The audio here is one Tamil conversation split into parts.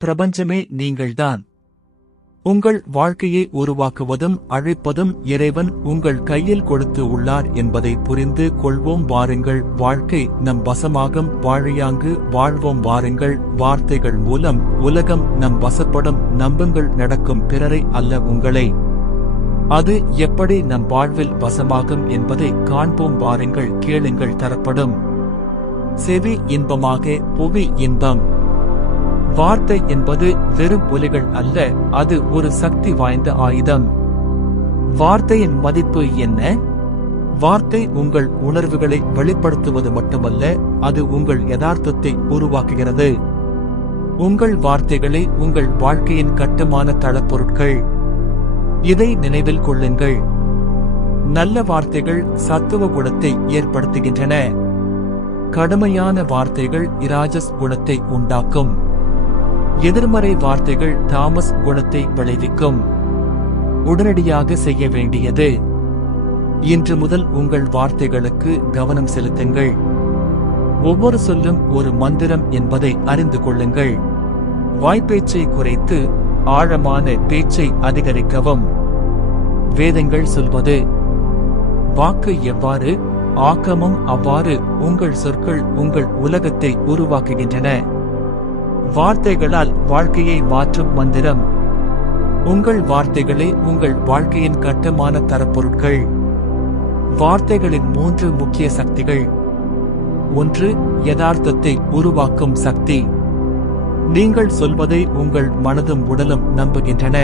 பிரபஞ்சமே நீங்கள்தான். உங்கள் வாழ்க்கையை உருவாக்குவதும் அழைப்பதும் இறைவன் உங்கள் கையில் கொடுத்து உள்ளார் என்பதை புரிந்து கொள்வோம் வாருங்கள். வாழ்க்கை நம் வசமாகும் வாழையாங்கு வாழ்வோம் வாருங்கள். வார்த்தைகள் மூலம் உலகம் நம் வசப்படும். நம்புங்கள், நடக்கும் பிறரை அல்ல உங்களை. அது எப்படி நம் வாழ்வில் வசமாகும் என்பதை காண்போம் வாருங்கள். கேளுங்கள், தரப்படும். செவி இன்பமாக புவி இன்பம். வார்த்தை என்பது வெறும் ஒலிகள் அல்ல, அது ஒரு சக்தி வாய்ந்த ஆயுதம். வார்த்தையின் மதிப்பு என்ன? வார்த்தை உங்கள் உணர்வுகளை வெளிப்படுத்துவது மட்டுமல்ல, அது உங்கள் யதார்த்தத்தை உருவாக்குகிறது. உங்கள் வார்த்தைகளே உங்கள் வாழ்க்கையின் கட்டுமான தளப்பொருட்கள். இதை நினைவில் கொள்ளுங்கள். நல்ல வார்த்தைகள் சத்துவ குணத்தை ஏற்படுத்துகின்றன. கடுமையான வார்த்தைகள் இராஜஸ் குணத்தை உண்டாக்கும். எதிர்மறை வார்த்தைகள் தாமஸ் குணத்தை விளைவிக்கும். உடனடியாக செய்ய வேண்டியது. இன்று முதல் உங்கள் வார்த்தைகளுக்கு கவனம் செலுத்துங்கள். ஒவ்வொரு சொல்லும் ஒரு மந்திரம் என்பதை அறிந்து கொள்ளுங்கள். வாய்ப்பேச்சை குறைத்து ஆழமான பேச்சை அதிகரிக்கவும். வேதங்கள் சொல்வது, வாக்கு எவ்வாறு ஆக்கமும் அவ்வாறு உங்கள் சொற்கள் உங்கள் உலகத்தை உருவாக்குகின்றன. வார்த்தைகளால் வாழ்க்கையை மாற்றும் மந்திரம். உங்கள் வார்த்தைகளே உங்கள் வாழ்க்கையின் கட்டுமான தரப்பொருட்கள். வார்த்தைகளின் 3 முக்கிய சக்திகள். 1. யதார்த்தத்தை உருவாக்கும் சக்தி. நீங்கள் சொல்வதை உங்கள் மனதும் உடலும் நம்புகின்றன.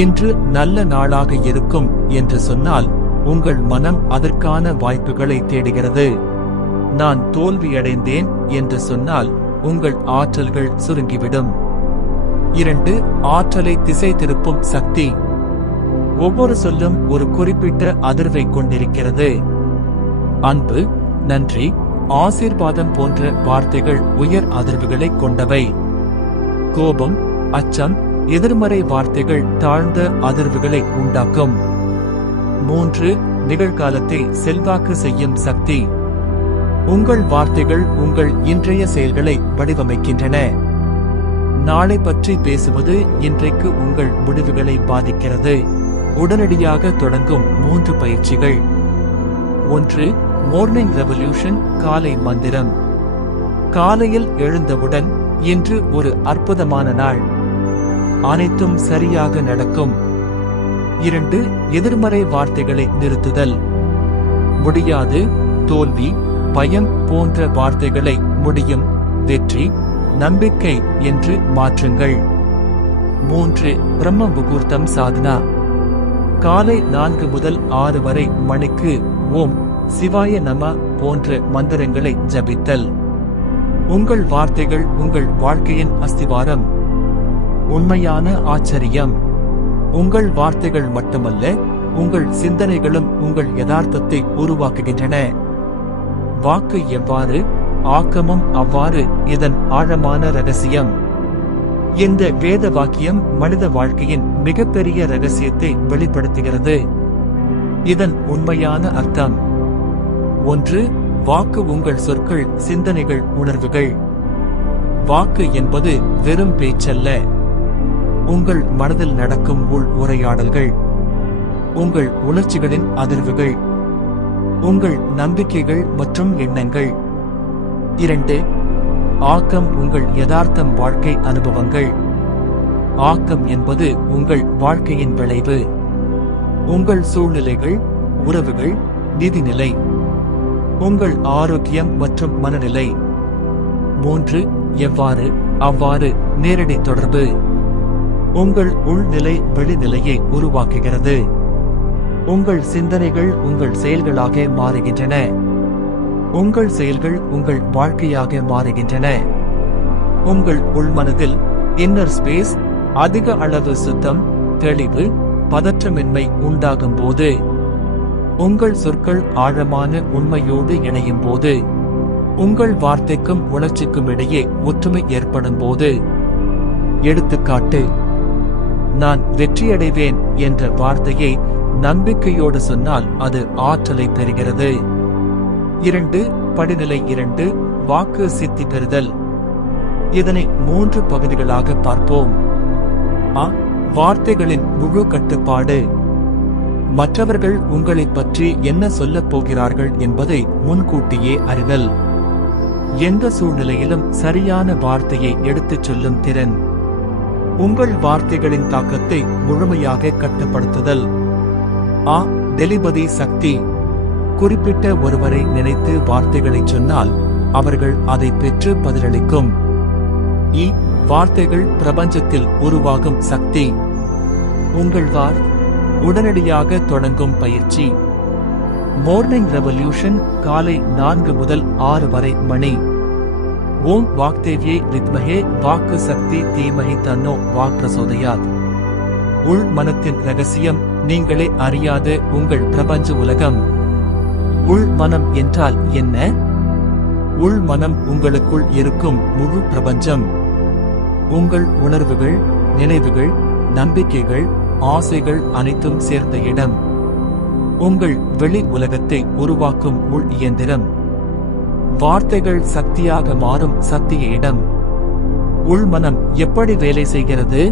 இன்று நல்ல நாளாக இருக்கும் என்று சொன்னால் உங்கள் மனம் அதற்கான வாய்ப்புகளை தேடுகிறது. நான் தோல்வியடைந்தேன் என்று சொன்னால் உங்கள் ஆற்றல்கள் சுருங்கிவிடும். 2. ஆற்றலை திசை திருப்பும் சக்தி. ஒவ்வொரு சொல்லும் ஒரு குறிப்பிட்ட அதிர்வை கொண்டிருக்கிறது. அன்பு, நன்றி, ஆசீர்வாதம் போன்ற வார்த்தைகள் உயர் அதிர்வுகளை கொண்டவை. கோபம், அச்சம், எதிர்மறை வார்த்தைகள் தாழ்ந்த அதிர்வுகளை உண்டாக்கும். 3. நிகழ்காலத்தை செல்வாக்கு செய்யும் சக்தி. உங்கள் வார்த்தைகள் உங்கள் இன்றைய செயல்களை வடிவமைக்கின்றன. நாளை பற்றி பேசுவது இன்றைக்கு உங்கள் முடிவுகளை பாதிக்கிறது. உடனடியாக தொடங்கும் 3 பயிற்சிகள். 1. மார்னிங் ரெவல்யூஷன், காலை மந்திரம். காலையில் எழுந்தவுடன், இன்று ஒரு அற்புதமான நாள், அனைத்தும் சரியாக நடக்கும். 2. எதிர்மறை வார்த்தைகளை நிறுத்துதல். முடியாது, தோல்வி, பயம் போன்ற வார்த்தைகளை முடியும், வெற்றி, நம்பிக்கை என்று மாற்றுங்கள். 3. பிரம்ம முகூர்த்தம் சாதனா. காலை 4 முதல் 6 வரை மணிக்கு ஓம் சிவாய நம போன்ற மந்திரங்களை ஜபித்தல். உங்கள் வார்த்தைகள் உங்கள் வாழ்க்கையின் அஸ்திவாரம். உண்மையான ஆச்சரியம், உங்கள் வார்த்தைகள் மட்டுமல்ல, உங்கள் சிந்தனைகளும் உங்கள் யதார்த்தத்தை உருவாக்குகின்றன. வாக்கு எவ்வாறு ஆக்கமும் அவ்வாறு இதன் ஆழமான ரகசியம். இந்த வேத வாக்கியம் மனித வாழ்க்கையின் மிகப்பெரிய ரகசியத்தை வெளிப்படுத்துகிறது. இதன் உண்மையான அர்த்தம். 1. வாக்கு உங்கள் சொற்கள், சிந்தனைகள், உணர்வுகள். வாக்கு என்பது வெறும் பேச்சல்ல, உங்கள் மனதில் நடக்கும் உள் உரையாடல்கள், உங்கள் உணர்ச்சிகளின் அதிர்வுகள், உங்கள் நம்பிக்கைகள் மற்றும் எண்ணங்கள். 2. ஆக்கம் உங்கள் யதார்த்தம், வாழ்க்கை அனுபவங்கள். ஆக்கம் என்பது உங்கள் வாழ்க்கையின் விளைவு. உங்கள் சூழ்நிலைகள், உறவுகள், நிதிநிலை, உங்கள் ஆரோக்கியம் மற்றும் மனநிலை. 3. எவ்வாறு அவ்வாறு நேரடி தொடர்பு. உங்கள் உள்நிலை வெளிநிலையை உருவாக்குகிறது. உங்கள் சிந்தனைகள் உங்கள் செயல்களாக மாறுகின்றன. உங்கள் செயல்கள் உங்கள் வாழ்க்கையாக மாறுகின்றன. உங்கள் உள்மனதில் இன்னர் ஸ்பேஸ் அதிக அளவு சுத்தம், தெளிவு, பதற்றமின்மை உண்டாகும் போது, உங்கள் சொற்கள் ஆழமான உண்மையோடு இணையும் போது, உங்கள் வார்த்தைக்கும் உணர்ச்சிக்கும் இடையே ஒற்றுமை ஏற்படும் போது. எடுத்துக்காட்டு, நான் வெற்றியடைவேன் என்ற வார்த்தையை நம்பிக்கையோடு சொன்னால் அது ஆற்றலை பெறுகிறது. 2. படிநிலை 2 வாக்கு சித்தி பெறுதல். இதனை 3 பகுதிகளாக பார்ப்போம். அ. வார்த்தைகளின் முழு கட்டுப்பாடு. மற்றவர்கள் உங்களைப் பற்றி என்ன சொல்லப் போகிறார்கள் என்பதை முன்கூட்டியே அறிதல். எந்த சூழ்நிலையிலும் சரியான வார்த்தையை எடுத்துச் சொல்லும் திறன். உங்கள் வார்த்தைகளின் தாக்கத்தை முழுமையாக கட்டுப்படுத்துதல். அ. டெலிபதி சக்தி. குறிப்பிட்ட ஒருவரை நினைத்து வார்த்தைகளைச் சொன்னால் அவர்கள் அதை பெற்று பதிலளிக்கும். இ. வார்த்தைகள் பிரபஞ்சத்தில் உருவாகும் சக்தி. உங்கள் உடனடியாக தொடங்கும் பயிற்சி. மார்னிங் ரெவல்யூஷன் காலை 4 முதல் 6 வரை மணி. ஓம் வாக்தேவ்யே வித்மஹே வாக்கு சக்தி தீமஹி தன்னோ வாக் பிரசோதயாத். உள் மனத்தின் ரகசியம். நீங்களே அறியாத உங்கள் பிரபஞ்ச உலகம். உள் மனம் என்றால் என்ன? உள் மனம் உங்களுக்குள் இருக்கும் முழு பிரபஞ்சம். உங்கள் உணர்வுகள், நினைவுகள், நம்பிக்கைகள், ஆசைகள் அனைத்தும் சேர்ந்த இடம். உங்கள் வெளி உலகத்தை உருவாக்கும் உள் இயந்திரம். வார்த்தைகள் சக்தியாக மாறும் சத்திய இடம். உள்மனம் எப்படி வேலை செய்கிறது?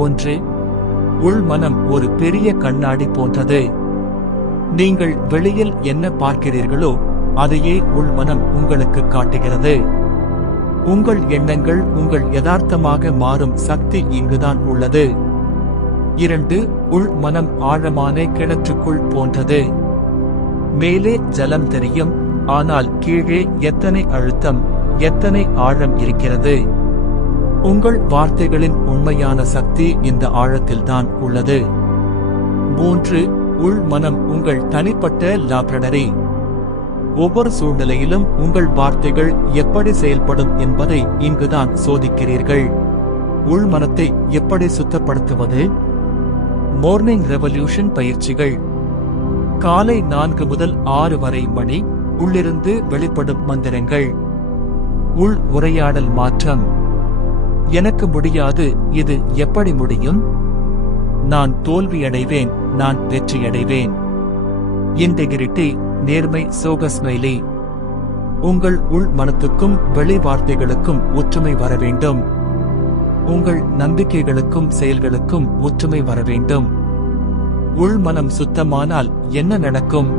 1. உள்மனம் ஒரு பெரிய கண்ணாடி போன்றது. நீங்கள் வெளியில் என்ன பார்க்கிறீர்களோ அதையே உள்மனம் உங்களுக்கு காட்டுகிறது. உங்கள் எண்ணங்கள் உங்கள் யதார்த்தமாக மாறும் சக்தி இங்குதான் உள்ளது. 2. உள்மனம் ஆழமான கிணற்றுக்குள் போன்றது. மேலே ஜலம் தெரியும், ஆனால் கீழே எத்தனை அழுத்தம், எத்தனை ஆழம் இருக்கிறது. உங்கள் வார்த்தைகளின் உண்மையான சக்தி இந்த ஆழத்தில்தான் உள்ளது. 3. உள்மனம் உங்கள் தனிப்பட்ட லாப்ரடரி. ஒவ்வொரு சூழ்நிலையிலும் உங்கள் வார்த்தைகள் எப்படி செயல்படும் என்பதை இங்குதான் சோதிக்கிறீர்கள். உள்மனத்தை எப்படி சுத்தப்படுத்துவது? மார்னிங் ரெவல்யூஷன் பயிற்சிகள். காலை 4 முதல் 6 வரை மணி. உள்ளிருந்து வெளிப்படும் மந்திரங்கள். உள் உரையாடல் மாற்றம். எனக்கு முடியாது, இது எப்படி முடியும்? நான் தோல்வியடைவேன், நான் வெற்றியடைவேன். இன்டெகிரிட்டி, நேர்மை, சோகஸ்மைலி. உங்கள் உள் மனத்துக்கும் வெளி வார்த்தைகளுக்கும் ஒற்றுமை வர வேண்டும். உங்கள் நம்பிக்கைகளுக்கும் செயல்களுக்கும் ஒற்றுமை வர வேண்டும். உள் மனம் சுத்தமானால் என்ன நடக்கும்?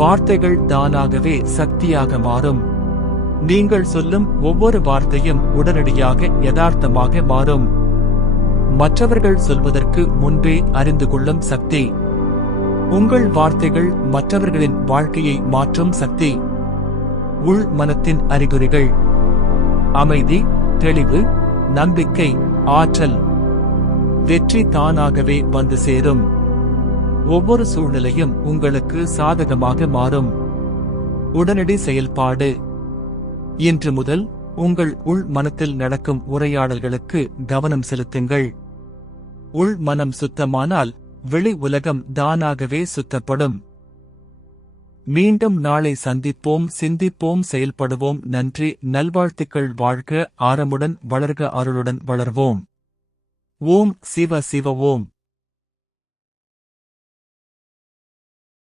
வார்த்தைகள் தானாகவே சக்தியாக மாறும். நீங்கள் சொல்லும் ஒவ்வொரு வார்த்தையும் உடனடியாக யதார்த்தமாக மாறும். மற்றவர்கள் சொல்வதற்கு முன்பே அறிந்து கொள்ளும் சக்தி. உங்கள் வார்த்தைகள் மற்றவர்களின் வாழ்க்கையை மாற்றும் சக்தி. உள் மனத்தின் அறிகுறிகள். அமைதி, தெளிவு, நம்பிக்கை, ஆற்றல். வெற்றி தானாகவே வந்து சேரும். ஒவ்வொரு சூழ்நிலையும் உங்களுக்கு சாதகமாக மாறும். உடனடி செயல்பாடு. இன்று முதல் உங்கள் உள் மனத்தில் நடக்கும் உரையாடல்களுக்கு கவனம் செலுத்துங்கள். உள் மனம் சுத்தமானால் வெளி உலகம் தானாகவே சுத்தப்படும். மீண்டும் நாளை சந்திப்போம், சிந்திப்போம், செயல்படுவோம். நன்றி, நல்வாழ்த்துக்கள். வாழ்க, ஆரமுடன் வளர்க, அருளுடன் வளர்வோம். ஓம் சிவ சிவ ஓம்.